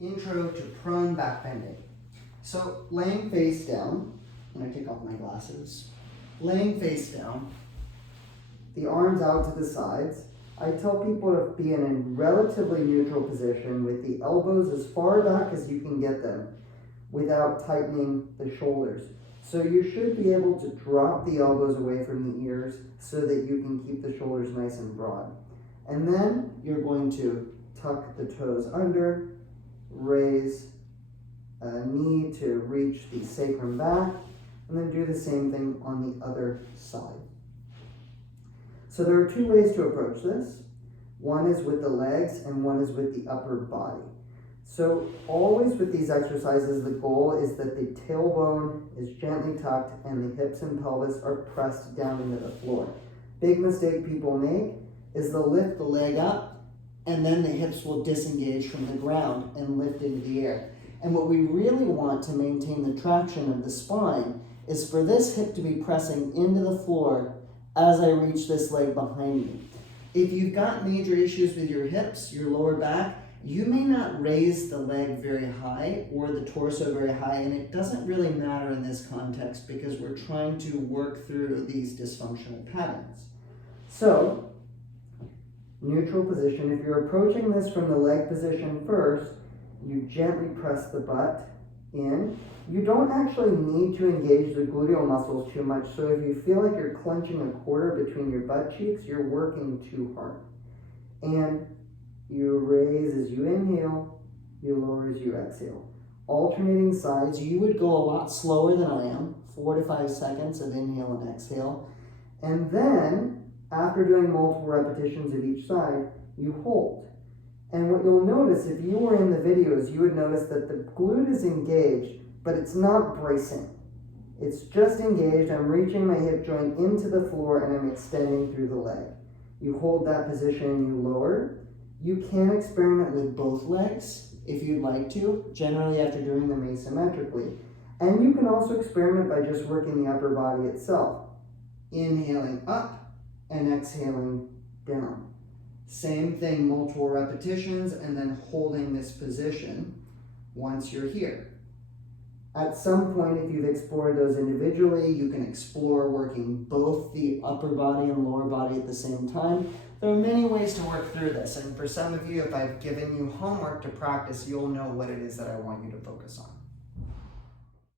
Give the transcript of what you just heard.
Intro to prone backbending. So laying face down, and I take off my glasses, laying face down, the arms out to the sides. I tell people to be in a relatively neutral position with the elbows as far back as you can get them without tightening the shoulders. So you should be able to drop the elbows away from the ears so that you can keep the shoulders nice and broad. And then you're going to tuck the toes under, raise a knee to reach the sacrum back, and then do the same thing on the other side. So there are two ways to approach this. One is with the legs and one is with the upper body. So always with these exercises, the goal is that the tailbone is gently tucked and the hips and pelvis are pressed down into the floor. Big mistake people make is they'll lift the leg up and then the hips will disengage from the ground and lift into the air. And what we really want to maintain the traction of the spine is for this hip to be pressing into the floor as I reach this leg behind me. If you've got major issues with your hips, your lower back, you may not raise the leg very high or the torso very high, and it doesn't really matter in this context because we're trying to work through these dysfunctional patterns. So, neutral position. If you're approaching this from the leg position first, you gently press the butt in. You don't actually need to engage the gluteal muscles too much, so if you feel like you're clenching a quarter between your butt cheeks, you're working too hard. And you raise as you inhale, you lower as you exhale. Alternating sides, you would go a lot slower than I am, 4 to 5 seconds of inhale and exhale. And then, after doing multiple repetitions of each side, you hold. And what you'll notice, if you were in the videos, you would notice that the glute is engaged, but it's not bracing. It's just engaged. I'm reaching my hip joint into the floor and I'm extending through the leg. You hold that position and you lower. You can experiment with both legs if you'd like to, generally after doing them asymmetrically. And you can also experiment by just working the upper body itself. Inhaling up and exhaling down. Same thing, multiple repetitions, and then holding this position once you're here. At some point, if you've explored those individually, you can explore working both the upper body and lower body at the same time. There are many ways to work through this, and for some of you, if I've given you homework to practice, you'll know what it is that I want you to focus on.